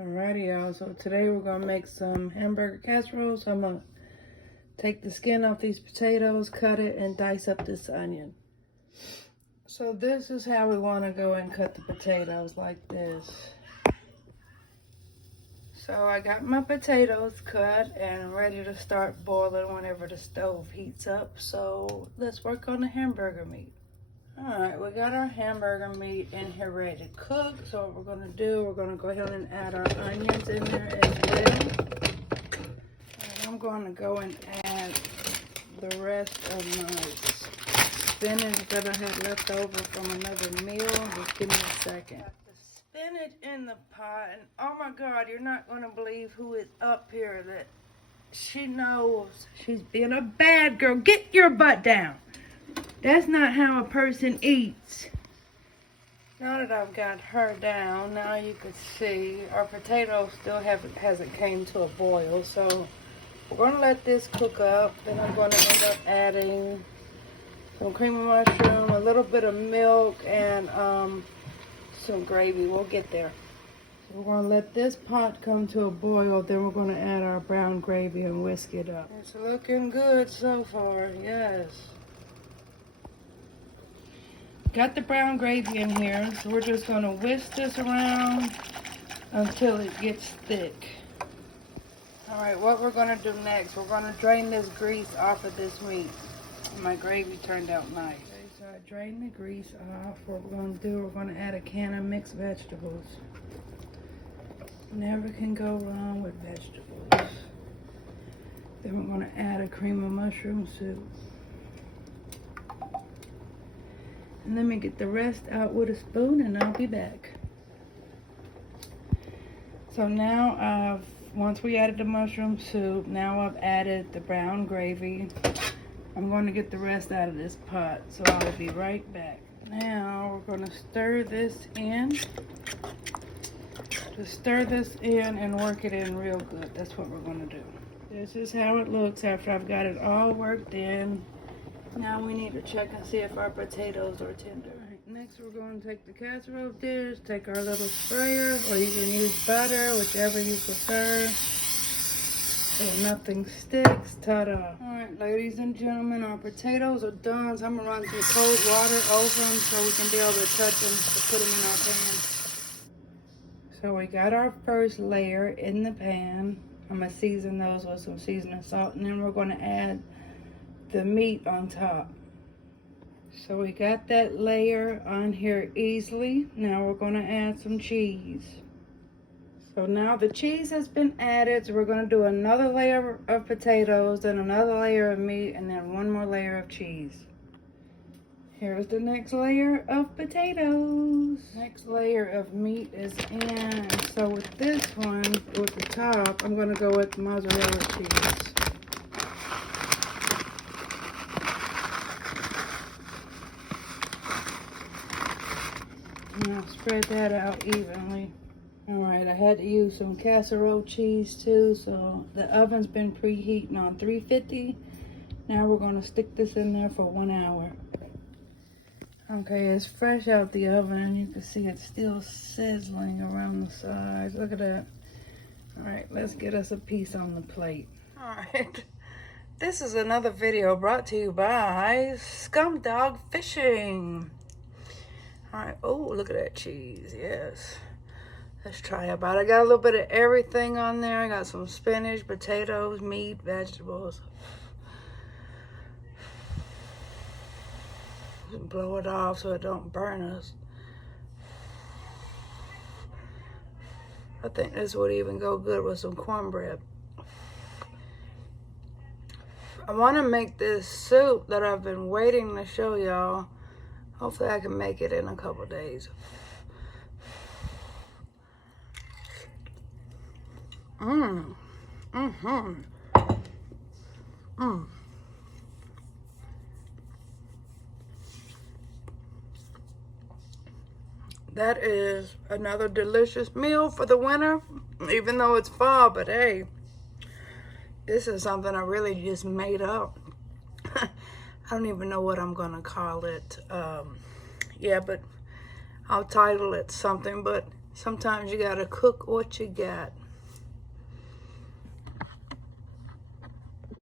Alrighty, y'all. So today we're gonna make some hamburger casserole. So I'm gonna take the skin off these potatoes, cut it, and dice up this onion. So this is how we want to go and cut the potatoes, like this. So I got my potatoes cut and ready to start boiling whenever the stove heats up. So let's work on the hamburger meat. Alright, we got our hamburger meat in here ready to cook. So what we're going to do, we're going to go ahead and add our onions in there as well. And I'm going to go and add the rest of my spinach that I had left over from another meal. Just give me a second. Got the spinach in the pot, and oh my God, you're not going to believe who is up here that she knows she's being a bad girl. Get your butt down. That's not how a person eats. Now that I've got her down, now you can see our potatoes still hasn't came to a boil. So we're going to let this cook up. Then I'm going to end up adding some cream of mushroom, a little bit of milk, and some gravy. We'll get there. So we're going to let this pot come to a boil. Then we're going to add our brown gravy and whisk it up. It's looking good so far, yes. Got the brown gravy in here, so we're just going to whisk this around until it gets thick. Alright, what we're going to do next, we're going to drain this grease off of this meat. My gravy turned out nice. Okay, so I drained the grease off. What we're going to do, we're going to add a can of mixed vegetables. Never can go wrong with vegetables. Then we're going to add a cream of mushroom soup. And let me get the rest out with a spoon and I'll be back. So now once we added the mushroom soup, now I've added the brown gravy. I'm going to get the rest out of this pot, so I'll be right back. Now we're going to stir this in. Just stir this in and work it in real good. That's what we're going to do. This is how it looks after I've got it all worked in. Now we need to check and see if our potatoes are tender. Right, next we're going to take the casserole dish, take our little sprayer, or you can use butter, whichever you prefer. So nothing sticks. Ta-da. Alright, ladies and gentlemen, our potatoes are done. So I'm going to run some cold water over them so we can be able to touch them to put them in our pan. So we got our first layer in the pan. I'm going to season those with some seasoning salt, and then we're going to add the meat on top. So we got that layer on here easily. Now we're going to add some cheese. So now the cheese has been added, so we're going to do another layer of potatoes, then another layer of meat, and then one more layer of cheese. Here's the next layer of potatoes. Next layer of meat is in. So with this one, with the top, I'm going to go with mozzarella cheese. Now spread that out evenly. Alright, I had to use some casserole cheese too, so the oven's been preheating on 350. Now we're going to stick this in there for 1 hour. Okay, it's fresh out the oven. You can see it's still sizzling around the sides. Look at that. Alright, let's get us a piece on the plate. Alright, this is another video brought to you by Scum Dog Fishing. Alright, oh, look at that cheese, yes. Let's try it out. I got a little bit of everything on there. I got some spinach, potatoes, meat, vegetables. Blow it off so it don't burn us. I think this would even go good with some cornbread. I want to make this soup that I've been waiting to show y'all. Hopefully I can make it in a couple days. That is another delicious meal for the winter, even though it's fall, but hey, this is something I really just made up. I don't even know what I'm gonna call it. Yeah, but I'll title it something, but Sometimes you gotta cook what you got.